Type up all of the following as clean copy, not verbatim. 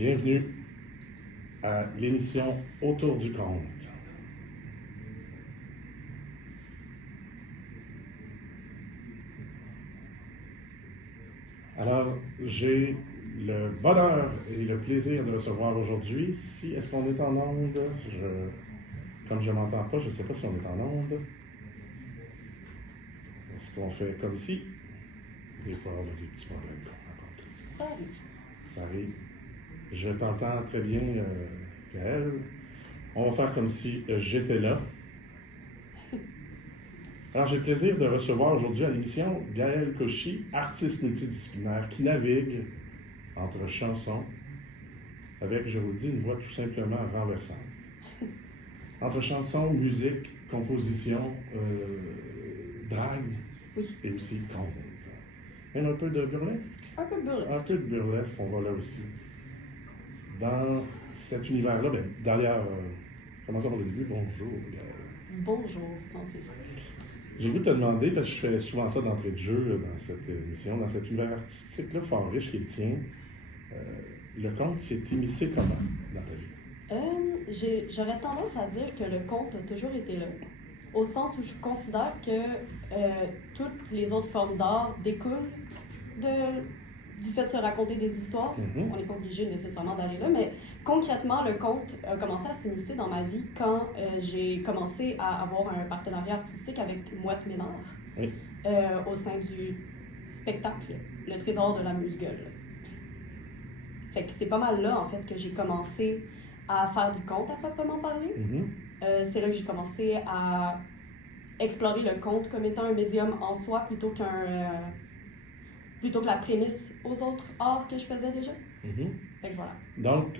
Bienvenue à l'émission Autour du conte. Alors, j'ai le bonheur et le plaisir de recevoir aujourd'hui. Est-ce qu'on est en onde? Comme je ne m'entends pas, je ne sais pas si on est en onde. Est-ce qu'on fait comme si? Des fois, on a des petits problèmes. Ça arrive. Je t'entends très bien, Gaëlle. On va faire comme si j'étais là. Alors, j'ai le plaisir de recevoir aujourd'hui à l'émission Gaëlle Cauchy, artiste multidisciplinaire qui navigue entre chansons avec, je vous le dis, une voix tout simplement renversante. Entre chansons, musique, composition, drague et aussi conte. Même un peu de burlesque. Un peu de burlesque. Un peu de burlesque, on va là aussi. Dans cet univers-là, d'ailleurs, commençons par le début. Bonjour, Gaëlle. Bonjour, Francis. J'ai voulu te demander, parce que je fais souvent ça d'entrée de jeu là, dans cette émission, dans cet univers artistique-là, fort riche qui est le tien, le conte s'est immiscé comment dans ta vie? J'aurais tendance à dire que le conte a toujours été là, au sens où je considère que toutes les autres formes d'art découlent du fait de se raconter des histoires. Mm-hmm. On n'est pas obligé nécessairement d'aller là, mais concrètement, le conte a commencé à s'immiscer dans ma vie quand j'ai commencé à avoir un partenariat artistique avec Mouette Ménard Oui. au sein du spectacle Le Trésor de la Muse-Gueule. Fait que c'est pas mal là, en fait, que j'ai commencé à faire du conte à proprement parler. Mm-hmm. C'est là que j'ai commencé à explorer le conte comme étant un médium en soi plutôt que la prémisse aux autres arts que je faisais déjà. Mm-hmm. Fait que voilà. Donc,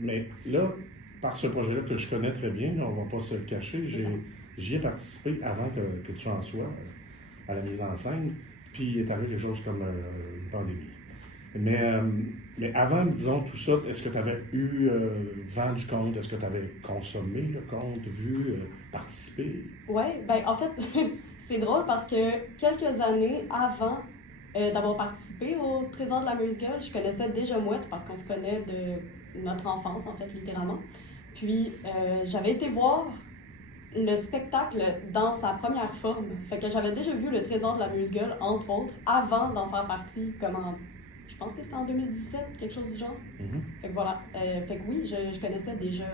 mais là, par ce projet-là que je connais très bien, là, on ne va pas se le cacher, j'y ai participé avant que tu en sois à la mise en scène, puis il est arrivé quelque chose comme une pandémie. Mais avant, disons, tout ça, est-ce que tu avais eu vent du conte? Est-ce que tu avais consommé le conte, vu, participé? Oui, ben en fait, c'est drôle parce que quelques années avant d'avoir participé au Trésor de la Muse-Gueule, je connaissais déjà Mouette parce qu'on se connaît de notre enfance, en fait, littéralement. Puis, j'avais été voir le spectacle dans sa première forme. Fait que j'avais déjà vu le Trésor de la Muse-Gueule, entre autres, avant d'en faire partie, je pense que c'était en 2017, quelque chose du genre. Mm-hmm. Fait que voilà. Fait que oui, je connaissais déjà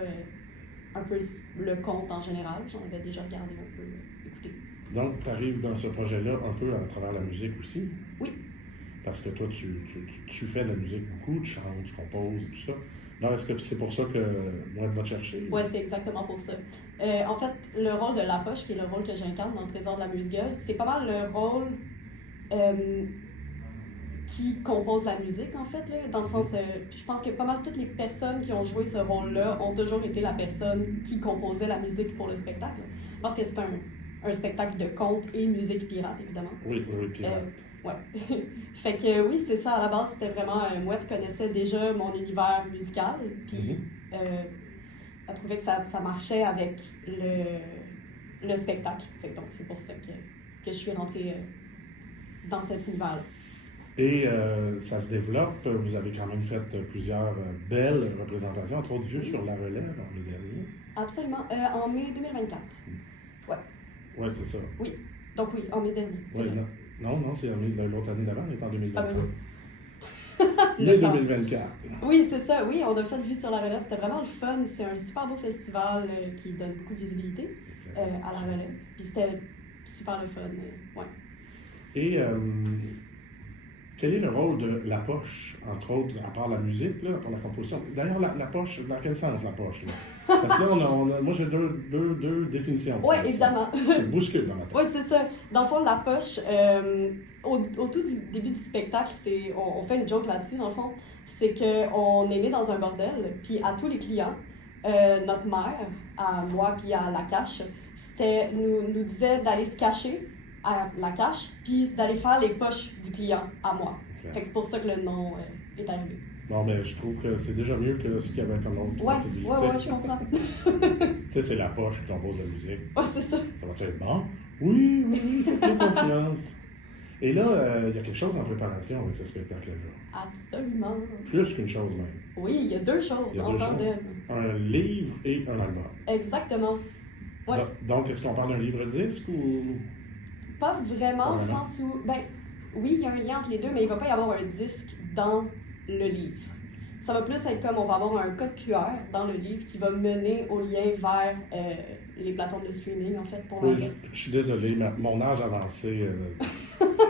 un peu le conte en général. J'en avais déjà regardé un peu, écouté. Donc, tu arrives dans ce projet-là un peu à travers la musique aussi? Oui. Parce que toi, tu fais de la musique beaucoup, tu chantes, tu composes et tout ça. Alors, est-ce que c'est pour ça que Mouette va te chercher? Oui, c'est exactement pour ça. En fait, le rôle de la poche, qui est le rôle que j'incarne dans le Trésor de la Muse-Gueule, c'est pas mal le rôle qui compose la musique, en fait, là, dans le sens, je pense que pas mal toutes les personnes qui ont joué ce rôle-là ont toujours été la personne qui composait la musique pour le spectacle, parce que c'est un spectacle de conte et musique pirate, évidemment. Oui, pirate. Ouais. Fait que oui, c'est ça, à la base, c'était vraiment, Mouette connaissait déjà mon univers musical, puis elle trouvait que ça marchait avec le spectacle. Fait que donc, c'est pour ça que je suis rentrée dans cet univers-là. Et ça se développe. Vous avez quand même fait plusieurs belles représentations, entre autres vues sur La Relève en mai dernier. Absolument. En mai 2024. Ouais. Oui, c'est ça. Oui. Donc oui, en mai dernier. Oui, non, c'est l'autre année d'avant, on est en 2025. Ah, mai 2024. Oui, c'est ça. Oui, on a fait Vue sur la Relève. C'était vraiment le fun. C'est un super beau festival qui donne beaucoup de visibilité à La Relève. Puis c'était super le fun. Ouais. Et quel est le rôle de la poche, entre autres, à part la musique, là, à part la composition? D'ailleurs, la poche, dans quel sens la poche? Là? Parce que là, moi j'ai deux définitions. Oui, évidemment. C'est bouscule dans ma tête. Oui, c'est ça. Dans le fond, la poche, au tout début du spectacle, on fait une joke là-dessus, dans le fond. C'est qu'on est né dans un bordel, puis à tous les clients, notre mère, à moi, puis à la cache, nous disait d'aller se cacher à la cache, puis d'aller faire les poches du client à moi. Okay. Fait que c'est pour ça que le nom est arrivé. Bon, mais je trouve que c'est déjà mieux que ce qu'il y avait comme autre possibilité. Ouais, je comprends. Tu sais, c'est la poche qui compose la musique. Ouais, c'est ça. Ça va-tu être bon? Oui, faites-moi confiance. Et là, il y a quelque chose en préparation avec ce spectacle-là. Absolument. Plus qu'une chose même. Oui, il y a deux choses Il y a en deux tandem. Un livre et un album. Exactement. Ouais. Donc, est-ce qu'on parle d'un livre-disque ou... Pas vraiment, au Vraiment. sens où, ben, oui, il y a un lien entre les deux, mais il ne va pas y avoir un disque dans le livre. Ça va plus être comme on va avoir un code QR dans le livre qui va mener au lien vers les plateformes de streaming, en fait, pour Oui, l'anglais. je suis désolé, mais mon âge avancé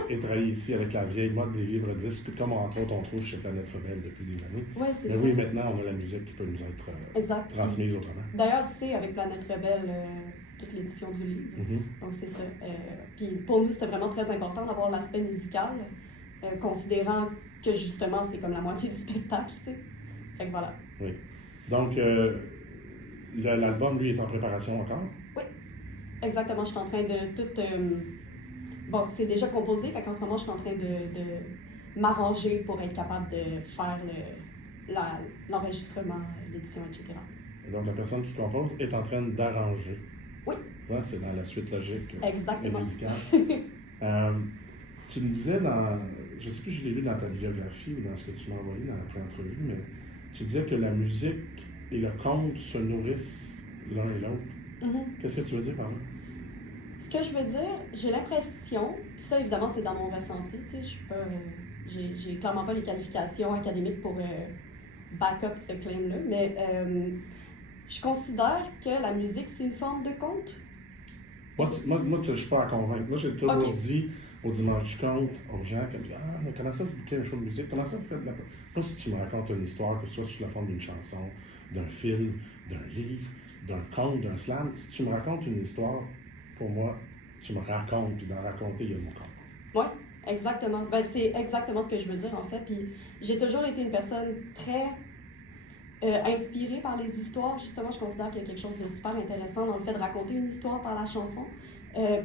est trahi ici avec la vieille mode des livres-disques, comme entre autres on trouve chez Planète Rebelle depuis des années. Ouais, c'est Mais ça. oui, maintenant, on a la musique qui peut nous être Exact. transmise autrement. D'ailleurs, c'est avec Planète Rebelle toute l'édition du livre. Mhm. Donc, c'est ça. Puis pour nous, c'était vraiment très important d'avoir l'aspect musical, considérant que justement, c'est comme la moitié du spectacle, tu sais. Fait que voilà. Oui. Donc, l'album, lui, est en préparation encore? Exactement, je suis en train de tout... bon, c'est déjà composé, fait qu'en ce moment, je suis en train de m'arranger pour être capable de faire l'enregistrement, l'édition, etc. Et donc, la personne qui compose est en train d'arranger. Oui. Ça, c'est dans la suite logique Exactement. musicale. Tu me disais je ne sais plus si je l'ai lu dans ta biographie ou dans ce que tu m'as envoyé dans la pré-entrevue, mais tu disais que la musique et le conte se nourrissent l'un et l'autre. Mm-hmm. Qu'est-ce que tu veux dire par là? Ce que je veux dire, j'ai l'impression, puis ça évidemment c'est dans mon ressenti, tu sais, je suis pas, j'ai clairement pas les qualifications académiques pour back up ce claim-là, mais je considère que la musique c'est une forme de conte. Moi, je ne suis pas à convaincre. Moi, j'ai toujours Ok. dit au dimanche du conte aux gens comme mais comment ça vous bouquez un show de musique? Comment ça vous faites de la. Comme si tu me racontes une histoire, que ce soit sous la forme d'une chanson, d'un film, d'un livre, d'un conte, d'un slam. Si tu me racontes une histoire, pour moi, tu me racontes, puis d'en raconter, il y a le mot conte. Oui, exactement. Ben, c'est exactement ce que je veux dire en fait. Puis j'ai toujours été une personne très inspirée par les histoires. Justement, je considère qu'il y a quelque chose de super intéressant dans le fait de raconter une histoire par la chanson.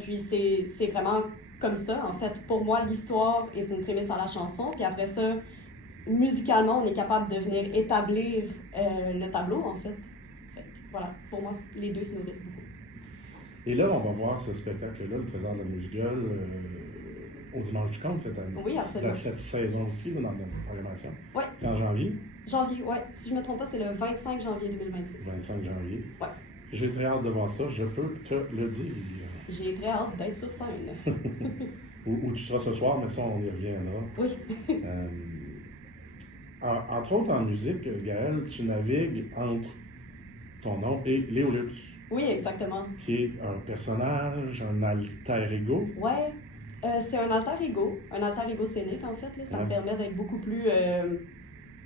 Puis c'est vraiment comme ça. En fait, pour moi, l'histoire est une prémisse à la chanson. Puis après ça, musicalement, on est capable de venir établir le tableau, en fait. Voilà, pour moi, les deux se nourrissent beaucoup. Et là, on va voir ce spectacle-là, Le Trésor de la Musique-Gueule, au Dimanche du Conte cette année. Oui, absolument. Dans cette saison-ci, dans la programmation. Oui. C'est en janvier? Janvier, oui. Si je ne me trompe pas, c'est le 25 janvier 2026. 25 janvier. Ouais. J'ai très hâte de voir ça, je peux te le dire. J'ai très hâte d'être sur scène. Où tu seras ce soir, mais ça, on y reviendra. Oui. Entre autres, en musique, Gaëlle, tu navigues entre ton nom et Léolux. Oui, exactement. Qui est un personnage, un alter ego. Ouais, c'est un alter ego scénique en fait. Là. Ça me permet d'être beaucoup plus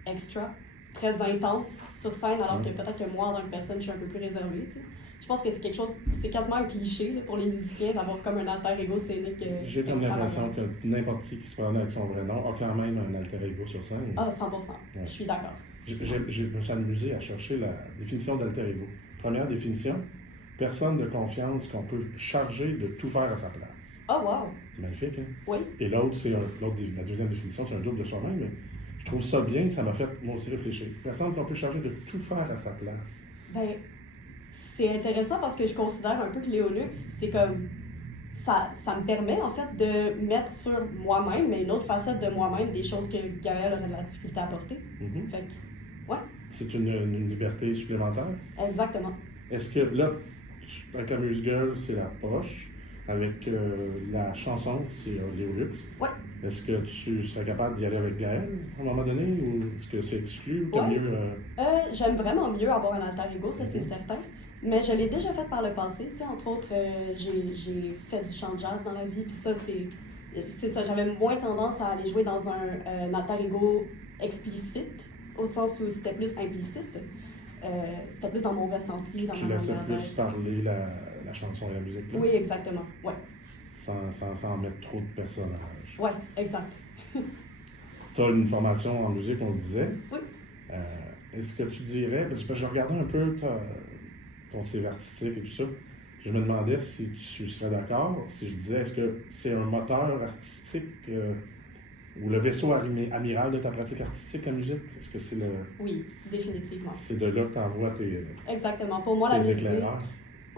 extra, très intense sur scène, alors que peut-être que moi, en tant que personne, je suis un peu plus réservée. Tu sais. Je pense que c'est quelque chose, c'est quasiment un cliché là, pour les musiciens d'avoir comme un alter ego scénique. J'ai comme l'impression que n'importe qui se promène avec son vrai nom a quand même un alter ego sur scène. Ah, 100%. Je suis d'accord. Je me suis amusé à chercher la définition d'alter ego. Première définition, personne de confiance qu'on peut charger de tout faire à sa place. Oh, wow! C'est magnifique, hein? Oui. Et l'autre, la deuxième définition, c'est un double de soi-même, mais je trouve ça bien, ça m'a fait, moi aussi, réfléchir. Personne qu'on peut charger de tout faire à sa place. Ben, c'est intéressant parce que je considère un peu que Léolux, c'est comme... Ça me permet, en fait, de mettre sur moi-même, mais une autre facette de moi-même, des choses que Gaëlle aurait de la difficulté à porter. Mm-hmm. Fait que, ouais. C'est une liberté supplémentaire. Exactement. Est-ce que, là, avec la musique-gueule, c'est la poche. Avec la chanson, c'est Léolux. Ouais. Est-ce que tu serais capable d'y aller avec Gaëlle à un moment donné, ou est-ce que c'est exclu, ou ouais. mieux... J'aime vraiment mieux avoir un alter ego, ça c'est certain. Mais je l'ai déjà fait par le passé, tu sais, entre autres, j'ai fait du chant de jazz dans la vie, puis ça, c'est ça, j'avais moins tendance à aller jouer dans un alter ego explicite, au sens où c'était plus implicite. C'était plus dans mon ressenti, dans tu ma laissais manière plus parler la chanson et la musique, là? Oui, exactement, ouais. Sans mettre trop de personnages. Ouais, exact. Tu as une formation en musique, on le disait. Oui. Est-ce que tu dirais, parce que je regardais un peu ton CV artistique et tout ça, je me demandais si tu serais d'accord, si je disais, est-ce que c'est un moteur artistique ou le vaisseau amiral de ta pratique artistique, la musique? Est-ce que c'est le... Oui, définitivement. C'est de là que tu envoies tes Exactement. Pour moi, la musique... éclaireurs?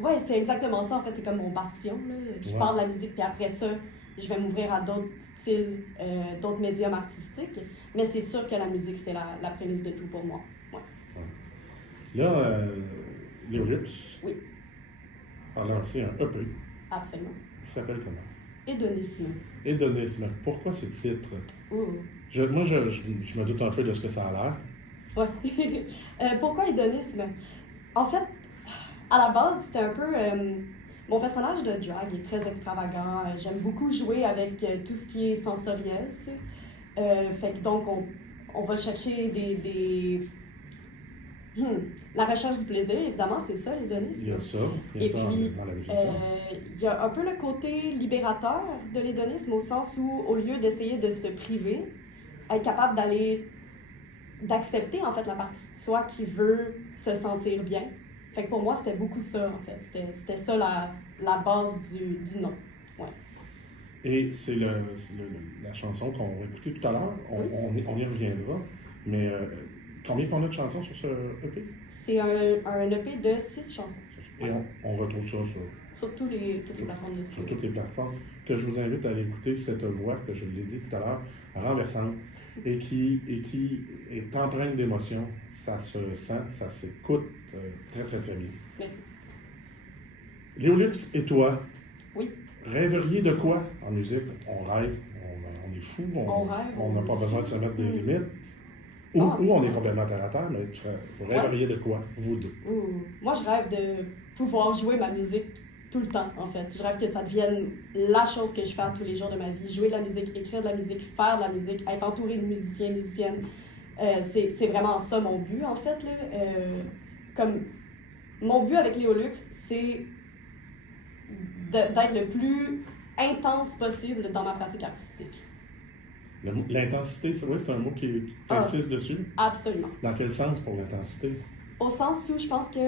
Oui, c'est exactement ça. En fait, c'est comme mon bastion. Là. Je pars de la musique, puis après ça, je vais m'ouvrir à d'autres styles, d'autres médiums artistiques. Mais c'est sûr que la musique, c'est la prémisse de tout pour moi. Ouais. Là, Léolux Oui. a lancé un EP Absolument. qui s'appelle comment? Hédonisme. Hédonisme. Pourquoi ce titre? Moi, je me doute un peu de ce que ça a l'air. Oui. Pourquoi hédonisme? En fait, à la base, c'était un peu... mon personnage de drag est très extravagant. J'aime beaucoup jouer avec tout ce qui est sensoriel, tu sais. Fait que donc, on va chercher la recherche du plaisir, évidemment, c'est ça, l'hédonisme. Il y a ça puis, dans la définition. Il y a un peu le côté libérateur de l'hédonisme, au sens où, au lieu d'essayer de se priver, être capable d'accepter, en fait, la partie de soi qui veut se sentir bien. Fait que pour moi, c'était beaucoup ça, en fait. C'était ça la base du nom. Ouais. Et c'est la chanson qu'on va écouter tout à l'heure. On y reviendra. Mais combien qu'on a de chansons sur ce EP? C'est un EP de 6 chansons. Et on retrouve ça sur toutes les plateformes de streaming. Sur toutes les plateformes. Que je vous invite à aller écouter cette voix, que je l'ai dit tout à l'heure, renversante, et qui est empreinte d'émotion. Ça se sent, ça s'écoute très, très, très bien. Merci. Léolux et toi? Oui. Rêveriez de quoi en musique? On rêve, on est fou, on rêve. On n'a pas besoin de se mettre des limites. Ou on est complètement terre à terre, mais vous rêveriez de quoi, vous deux? Moi, je rêve de pouvoir jouer ma musique tout le temps, en fait. Je rêve que ça devienne la chose que je fais tous les jours de ma vie. Jouer de la musique, écrire de la musique, faire de la musique, être entourée de musiciens, musiciennes. C'est vraiment ça mon but, en fait. Comme mon but avec Léolux, c'est d'être le plus intense possible dans ma pratique artistique. L'intensité, c'est un mot qui t'insiste dessus? Absolument. Dans quel sens pour l'intensité? Au sens où je pense que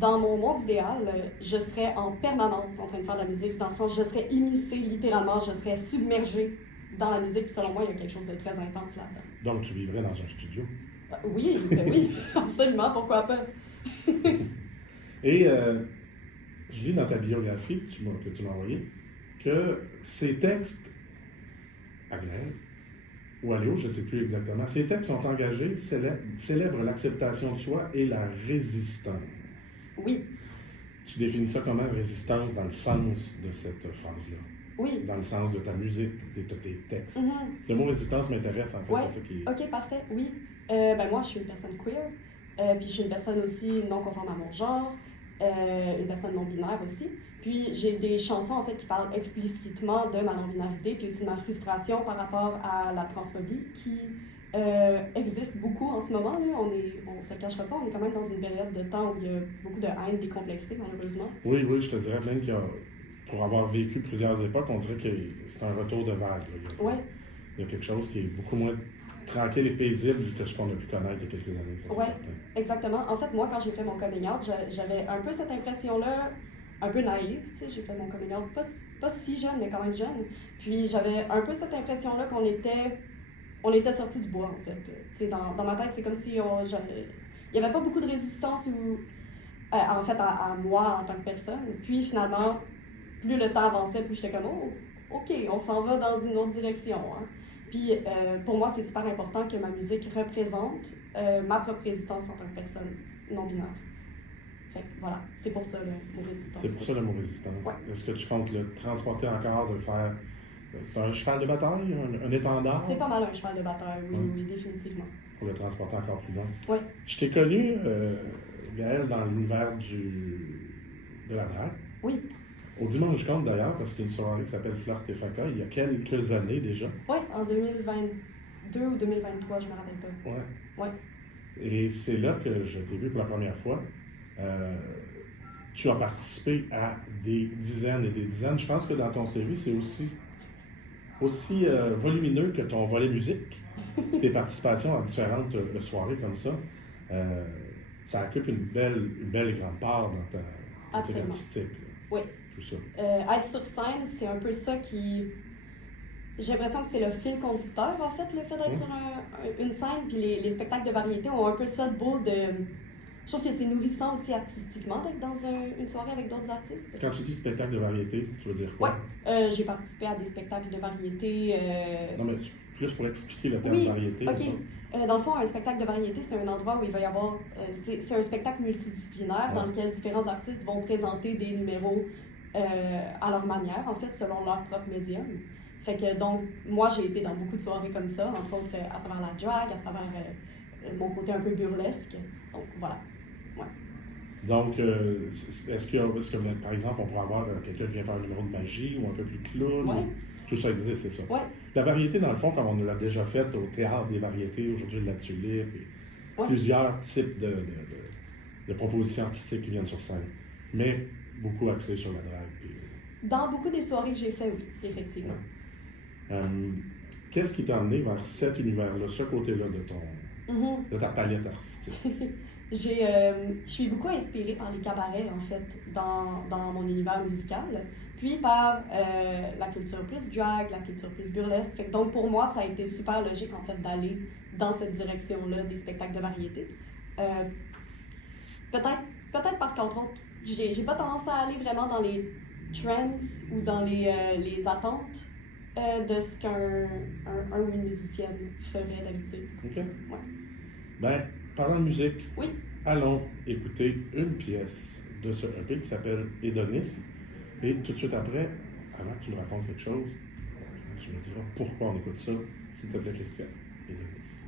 dans mon monde idéal, je serais en permanence en train de faire de la musique, dans le sens je serais immiscée littéralement, je serais submergée dans la musique, puis selon moi, il y a quelque chose de très intense là-dedans. Donc tu vivrais dans un studio? Oui, absolument, pourquoi pas? Et je lis dans ta biographie que tu m'as envoyée que ces textes, à Glenn, ou à Léo, je ne sais plus exactement, ces textes sont engagés, célèbrent l'acceptation de soi et la résistance. Oui. Tu définis ça comment, résistance, dans le sens de cette phrase-là? Oui. Dans le sens de ta musique, de tes textes. Mm-hmm. Le mot résistance m'intéresse, en fait, ouais. c'est ça qui est... OK, parfait, oui. Moi, je suis une personne queer, puis je suis une personne aussi non conforme à mon genre, une personne non-binaire aussi. Puis j'ai des chansons, en fait, qui parlent explicitement de ma non-binarité, puis aussi de ma frustration par rapport à la transphobie qui existe beaucoup en ce moment. Là. On se cachera pas, on est quand même dans une période de temps où il y a beaucoup de haine décomplexée, malheureusement. Oui, je te dirais même pour avoir vécu plusieurs époques, on dirait que c'est un retour de vague. Oui. Il y a quelque chose qui est beaucoup moins tranquille et paisible que ce qu'on a pu connaître il y a quelques années, ça, ouais, c'est certain. Exactement. En fait, moi, quand j'ai fait mon coming out, j'avais un peu cette impression-là, un peu naïve, tu sais, j'ai fait mon coming out pas si jeune, mais quand même jeune. Puis j'avais un peu cette impression-là qu'on était sortis du bois, en fait. Tu sais, dans ma tête, c'est comme si il n'y avait pas beaucoup de résistance en fait, à moi en tant que personne. Puis finalement, plus le temps avançait, plus j'étais comme, OK, on s'en va dans une autre direction. Hein. Puis pour moi, c'est super important que ma musique représente ma propre résistance en tant que personne non-binaire. Fait que voilà, c'est pour ça le mot résistance. C'est pour ça le mot résistance. Ouais. Est-ce que tu comptes le transporter encore, de le faire... C'est un cheval de bataille, un étendard? C'est pas mal un cheval de bataille, oui, définitivement. Pour le transporter encore plus loin. Oui. Je t'ai connu, Gaëlle, dans l'univers de la drague. Oui. Au Dimanche Compte, d'ailleurs, parce qu'il y a une soirée qui s'appelle Flirt et Fracas, il y a quelques années déjà. Oui, en 2022 ou 2023, je me rappelle pas. Oui. Ouais. Et c'est là que je t'ai vu pour la première fois. Tu as participé à des dizaines et des dizaines. Je pense que dans ton CV, c'est aussi volumineux que ton volet musique. Tes participations à différentes soirées comme ça, ça occupe une belle et grande part dans ta artistique. Oui. Tout ça. Être sur scène, c'est un peu ça qui... J'ai l'impression que c'est le fil conducteur, en fait, le fait d'être sur une scène. Puis les spectacles de variété ont un peu ça de beau Je trouve que c'est nourrissant aussi artistiquement d'être dans une soirée avec d'autres artistes. Quand tu dis spectacle de variété, tu veux dire quoi? Ouais, j'ai participé à des spectacles de variété. Non, mais plus pour expliquer le terme Oui, variété. ok. Dans le fond, un spectacle de variété, c'est un endroit où il va y avoir... c'est un spectacle multidisciplinaire dans lequel différents artistes vont présenter des numéros à leur manière, en fait, selon leur propre médium. Fait que, donc, moi, j'ai été dans beaucoup de soirées comme ça, entre autres à travers la drag, à travers mon côté un peu burlesque. Donc, voilà. Ouais. Donc, est-ce que, par exemple, on pourrait avoir quelqu'un qui vient faire un numéro de magie ou un peu plus clown? Ouais. Tout ça existe, c'est ça. Ouais. La variété, dans le fond, comme on l'a déjà fait au Théâtre des variétés, aujourd'hui de la Tulipe, et plusieurs types de propositions artistiques qui viennent sur scène, mais beaucoup axés sur la drague. Dans beaucoup des soirées que j'ai fait, oui, effectivement. Qu'est-ce qui t'a amené vers cet univers-là, ce côté-là de ta palette artistique? Je suis beaucoup inspirée par les cabarets, en fait, dans mon univers musical, puis par la culture plus drag, la culture plus burlesque. Fait que donc, pour moi, ça a été super logique, en fait, d'aller dans cette direction-là des spectacles de variété. Peut-être parce qu'entre autres, j'ai pas tendance à aller vraiment dans les trends ou dans les attentes de ce qu'un ou une musicienne ferait d'habitude. OK. Ouais. Ben, parlant de musique, oui. Allons écouter une pièce de ce EP qui s'appelle Hédonisme. Et tout de suite après, avant que tu me racontes quelque chose, tu me diras pourquoi on écoute ça, s'il te plaît, Christian. Hédonisme.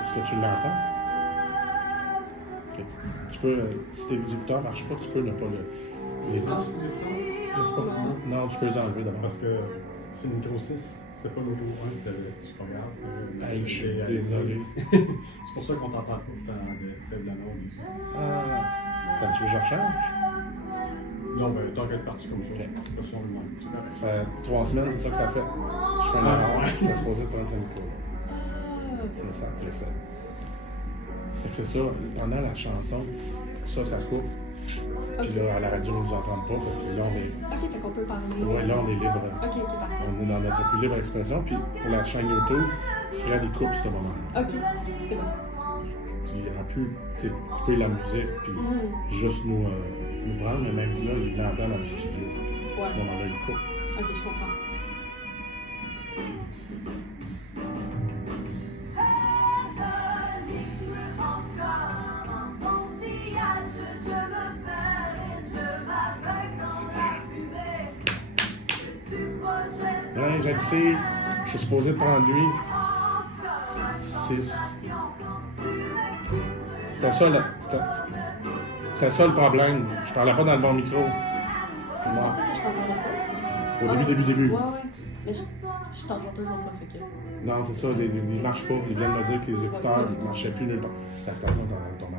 Est-ce que tu l'entends? Okay. Tu peux, si tes écouteurs ne marchent pas, tu peux ne pas le... C'est franche, je sais pas. Non, tu peux les enlever d'abord. Parce que c'est une micro 6, c'est pas l'auto 1, c'est pas grave. Hey, je suis désolé. C'est pour ça qu'on t'entend autant de faiblement. Comme tu veux que je rechange? Non, ben tant qu'elle est partie comme ça. Okay. Ça fait 3 semaines, c'est ça que ça fait. Je fais un erreur, je suis supposé prendre 5 micros. C'est ça que j'ai fait. Fait que c'est ça, pendant la chanson, ça coupe. Puis là, à la radio, on ne nous entend pas. Là, on est... OK, fait qu'on peut parler. Oui, là, on est libre. OK, parfait. On est dans notre plus libre expression. Puis pour la chaîne YouTube, Fred, il coupe ce moment-là. OK, c'est bon. Puis il aurait pu couper la musique, puis juste nous prendre, mais même là, il l'entend dans le studio. À ce moment-là, il coupe. OK, je comprends. Ouais, j'ai dit, je suis supposé prendre lui. C'était ça le problème. Je parlais pas dans le bon micro. C'est pour ça que je t'entendais pas? Au début. Ouais. Mais je t'entends toujours pas, fait que... Non, c'est ça, ils marchent pas. Ils viennent me dire que les écouteurs ne marchaient plus nulle part. La station est tombée.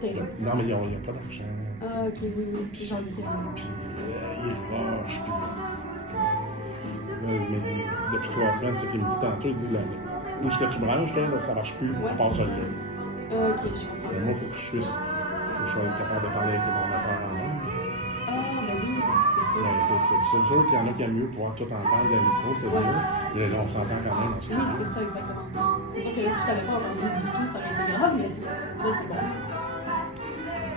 Terrible. Non, mais ils n'ont pas d'argent. Ah, ok, oui. Puis j'en étais là. Puis ils rushent, puis... Mais depuis 3 semaines, c'est ce qu'il me dit tantôt. Il dit, où ce que tu branches, là, ça marche plus, on passe celui-là. Ok, je comprends. Mais moi, il faut que je sois capable de parler avec le formateur en ligne. Ah, ben oui, c'est sûr. C'est sûr qu'il y en a qui aiment mieux pouvoir tout entendre le micro, c'est mieux. Mais là, on s'entend quand même en studio. Oui, c'est ça, exactement. C'est sûr que là, si je t'avais pas entendu du tout, ça aurait été grave, mais là, c'est bon.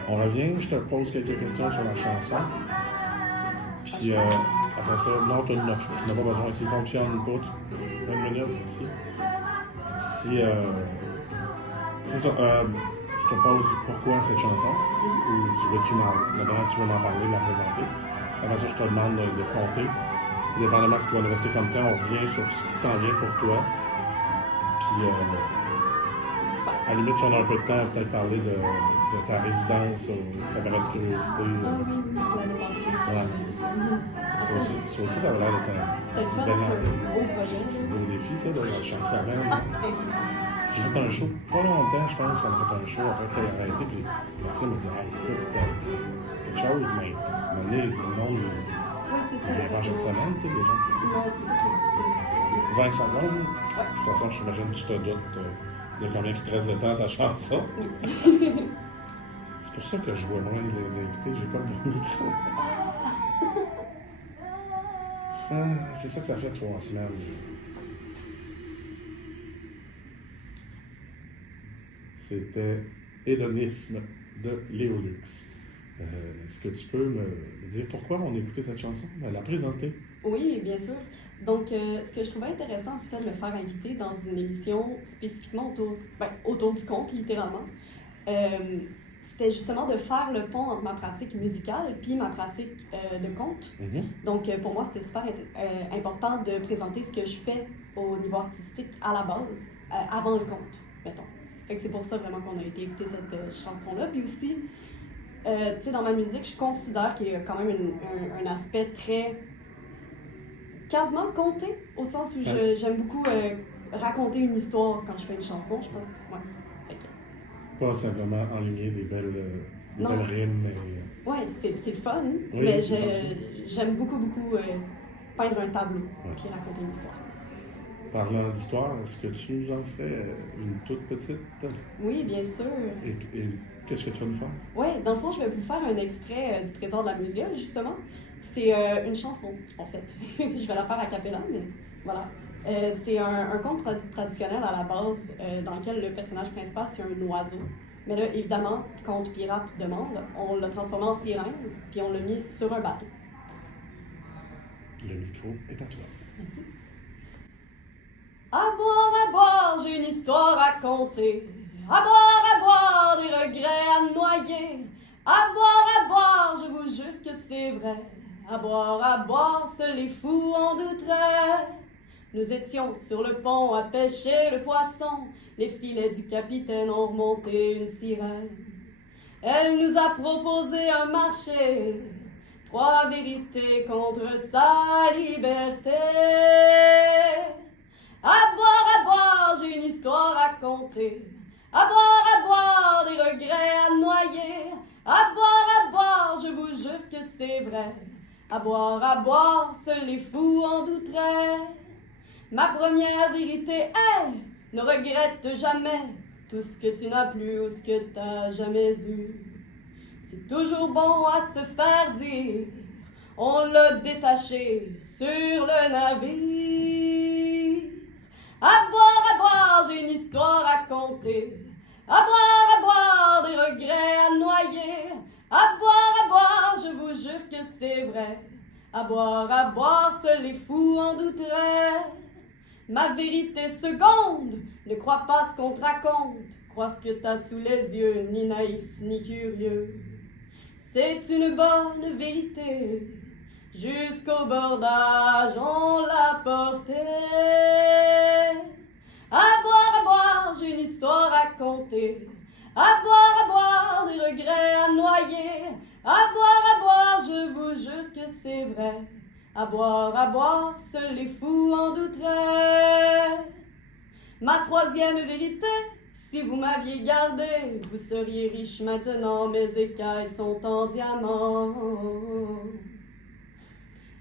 On revient, je te pose quelques questions sur la chanson. Puis après ça, non, tu n'as pas besoin. S'il fonctionne pas, une minute ici. C'est ça, je te pose pourquoi cette chanson, ou tu veux m'en parler, me la présenter. Après ça, je te demande de compter. Dépendamment de ce qui va nous rester comme temps, on revient sur ce qui s'en vient pour toi. Puis, à la limite, si on a un peu de temps, peut-être parler de ta résidence au cabaret de curiosité. Ah oui, l'année passée. Ouais. Ça aussi, ça va l'air d'être c'était le fun, c'était un gros projet. C'est un beau défi, ça, de la chanson savane. Ah, c'était intense. J'ai fait un show, pas longtemps, je pense, qu'on a fait un show après que tu as arrêté, puis Maxime me dit, hey, écoute, c'était quelque chose, mais à un moment donné, le monde, oui, c'est ça. il vient chaque semaine, tu sais, les gens. Non, c'est ça qui est difficile. 20 secondes, de toute façon, j'imagine que tu te doutes de combien il te reste de temps à ta chanson. C'est pour ça que je vois loin de l'invité, j'ai pas le bon micro. C'est ça que ça fait 3 semaines. C'était Hédonisme de Léolux. Est-ce que tu peux me dire pourquoi on a écouté cette chanson? La présenter. Oui, bien sûr. Donc, ce que je trouvais intéressant, c'est de me faire inviter dans une émission spécifiquement autour du conte, littéralement. C'était justement de faire le pont entre ma pratique musicale puis ma pratique de conte. Donc, pour moi, c'était super important de présenter ce que je fais au niveau artistique à la base, avant le conte, mettons. Fait que c'est pour ça vraiment qu'on a été écouter cette chanson-là. Puis aussi, tu sais, dans ma musique, je considère qu'il y a quand même un aspect très quasiment conté, au sens où j'aime beaucoup raconter une histoire quand je fais une chanson, je pense. Ouais. Pas simplement enligner des belles rimes. Oui, c'est le fun, oui, mais j'aime beaucoup peindre un tableau puis raconter une histoire. Parlant d'histoire, est-ce que tu nous en ferais une toute petite? Oui, bien sûr. Et qu'est-ce que tu vas nous faire? Oui, dans le fond, je vais vous faire un extrait du Trésor de la Musgueule, justement. C'est une chanson, en fait. Je vais la faire a cappella, mais voilà. C'est un conte traditionnel à la base, dans lequel le personnage principal, c'est un oiseau. Mais là, évidemment, conte pirate demande, on l'a transformé en sirène, puis on l'a mis sur un bateau. Le micro est à toi. Merci. À boire, j'ai une histoire à conter. À boire, des regrets à noyer. À boire, je vous jure que c'est vrai. À boire, seuls les fous en douteraient. Nous étions sur le pont à pêcher le poisson. Les filets du capitaine ont remonté une sirène. Elle nous a proposé un marché. 3 vérités contre sa liberté. À boire, j'ai une histoire à conter. À boire, des regrets à noyer. À boire, je vous jure que c'est vrai. À boire, seuls les fous en douteraient. Ma première vérité est, ne regrette jamais tout ce que tu n'as plus ou ce que t'as jamais eu. C'est toujours bon à se faire dire, on l'a détaché sur le navire. À boire, j'ai une histoire à conter. À boire, des regrets à noyer. À boire, je vous jure que c'est vrai. À boire, seuls les fous en douteraient. Ma vérité seconde, ne crois pas ce qu'on te raconte. Crois ce que t'as sous les yeux, ni naïf, ni curieux. C'est une bonne vérité. Jusqu'au bordage, on l'a portée. À boire, j'ai une histoire à conter. À boire, des regrets à noyer. À boire, je vous jure que c'est vrai. À boire, seuls les fous en douteraient. Ma troisième vérité, si vous m'aviez gardé, vous seriez riche maintenant, mes écailles sont en diamant.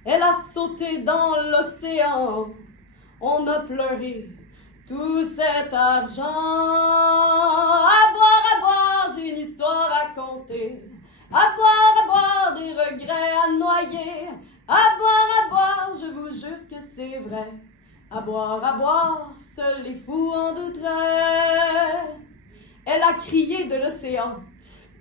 Elle a sauté dans l'océan, on a pleuré tout cet argent. À boire, j'ai une histoire à conter. À boire, des regrets à noyer. À boire, je vous jure que c'est vrai. À boire, seuls les fous en douteraient. Elle a crié de l'océan.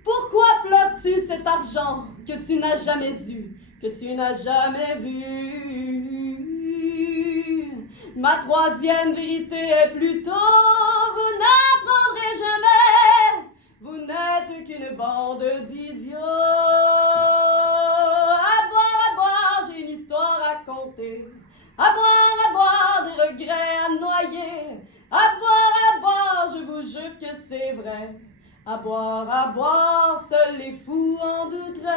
Pourquoi pleures-tu cet argent que tu n'as jamais eu, que tu n'as jamais vu? Ma troisième vérité est plutôt, vous n'apprendrez jamais, vous n'êtes qu'une bande d'idiots. À boire, j'ai une histoire à conter. À boire, des regrets à noyer. À boire, je vous jure que c'est vrai. À boire, seuls les fous en douteraient.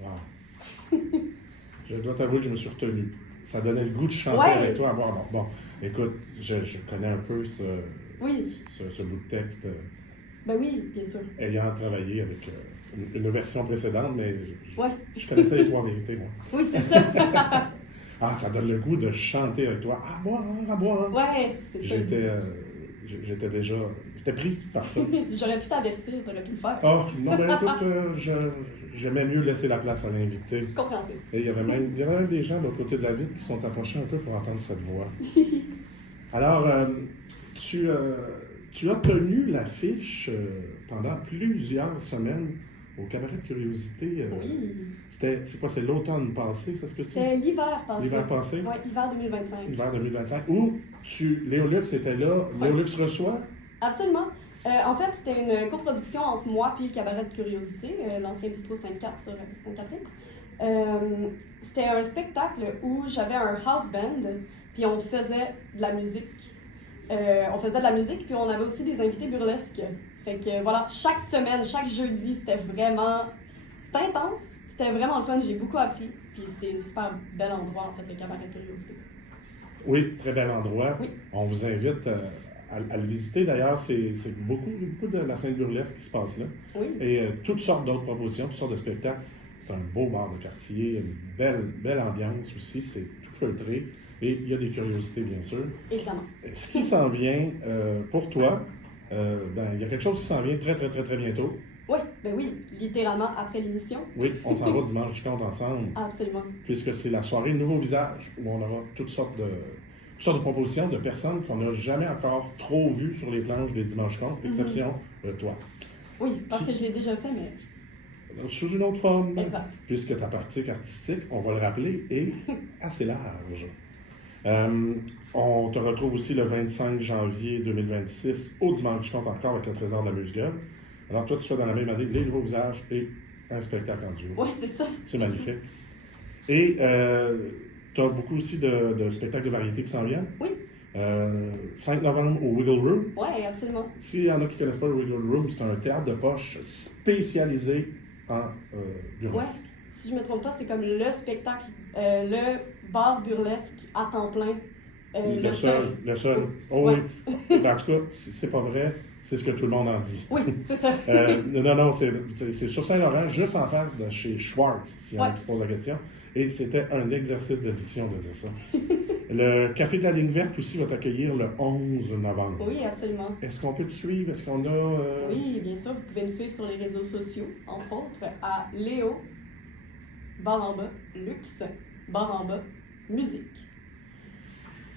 Wow. Je dois t'avouer que je me suis retenu. Ça donnait le goût de chanter avec toi à boire. Bon, écoute, je connais un peu ce bout de texte. Ben oui, bien sûr. Ayant travaillé avec une version précédente, mais je connaissais les 3 vérités, moi. Oui, c'est ça. Ça donne le goût de chanter avec toi. À boire. Ouais, c'est ça. J'étais pris par ça. J'aurais pu t'avertir, t'aurais pu le faire. Oh, non, ben écoute, j'aimais mieux laisser la place à l'invité. Compréhensible. Et il y avait même des gens de l'autre côté de la vitre qui sont approchés un peu pour entendre cette voix. Alors, tu as tenu l'affiche pendant plusieurs semaines au Cabaret de Curiosité. Oui. C'est quoi, c'est l'automne passé, ça se peut-tu? C'était l'hiver passé. L'hiver passé? Oui, hiver 2025. Hiver 2025. Où Léo Lux était là. Oui. Léo Lux reçoit? Absolument. En fait, c'était une coproduction entre moi et le Cabaret de Curiosité, l'ancien bistrot Sainte-Cat sur Sainte-Catherine. C'était un spectacle où j'avais un house band, puis on faisait de la musique. Puis on avait aussi des invités burlesques. Fait que voilà, chaque semaine, chaque jeudi, c'était intense, c'était vraiment le fun, j'ai beaucoup appris. Puis c'est un super bel endroit, en fait, le Cabaret de Curiosité. Oui, très bel endroit. Oui. On vous invite à le visiter. D'ailleurs, c'est beaucoup de la scène burlesque qui se passe là. Oui. Et toutes sortes d'autres propositions, toutes sortes de spectacles. C'est un beau bar de quartier, une belle ambiance aussi, c'est tout feutré. Et il y a des curiosités, bien sûr. Évidemment. Ce qui s'en vient pour toi, il y a quelque chose qui s'en vient très bientôt. Oui, ben oui, littéralement après l'émission. Oui, on s'en va dimanche du compte ensemble. Absolument. Puisque c'est la soirée Nouveau Visage, où on aura toutes sortes de propositions de personnes qu'on n'a jamais encore trop vues sur les planches des Dimanches Comptes, exception de toi. Oui, parce que je l'ai déjà fait, mais... Sous une autre forme. Exact. Puisque ta pratique artistique, on va le rappeler, est assez large. On te retrouve aussi le 25 janvier 2026 au Dimanche du Compte encore avec le Trésor de la Muse-Gueule. Alors toi, tu fais dans la même année les nouveaux visages et un spectacle en duo. Oui, c'est ça. C'est magnifique. Et tu as beaucoup aussi de spectacles de variété qui s'en viennent. Oui. 5 novembre au Wiggle Room. Oui, absolument. S'il y en a qui ne connaissent pas le Wiggle Room, c'est un théâtre de poche spécialisé en burlesque. Ouais. Si je ne me trompe pas, c'est comme le spectacle, le bar burlesque à temps plein. Le seul. Oh ouais. Oui. En tout cas, c'est pas vrai. C'est ce que tout le monde en dit. Oui, c'est ça. Non, c'est sur Saint-Laurent, juste en face de chez Schwartz, si on se pose la question. Et c'était un exercice de diction de dire ça. Le Café de la Ligne Verte aussi va t'accueillir le 11 novembre. Oui, absolument. Est-ce qu'on peut te suivre? Est-ce qu'on a... Oui, bien sûr. Vous pouvez me suivre sur les réseaux sociaux, entre autres, à Léo, barre en bas, Luxe, barre en bas, musique.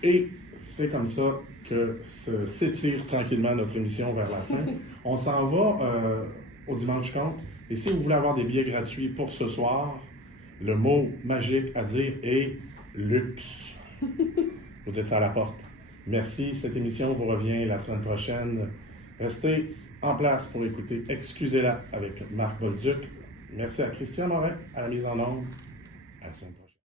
Et c'est comme ça que s'étire tranquillement notre émission vers la fin. On s'en va au Dimanche du Compte. Et si vous voulez avoir des billets gratuits pour ce soir, le mot magique à dire est luxe. Vous dites ça à la porte. Merci. Cette émission vous revient la semaine prochaine. Restez en place pour écouter Excusez-la avec Marc Bolduc. Merci à Christian Morin à la mise en onde. À la semaine prochaine.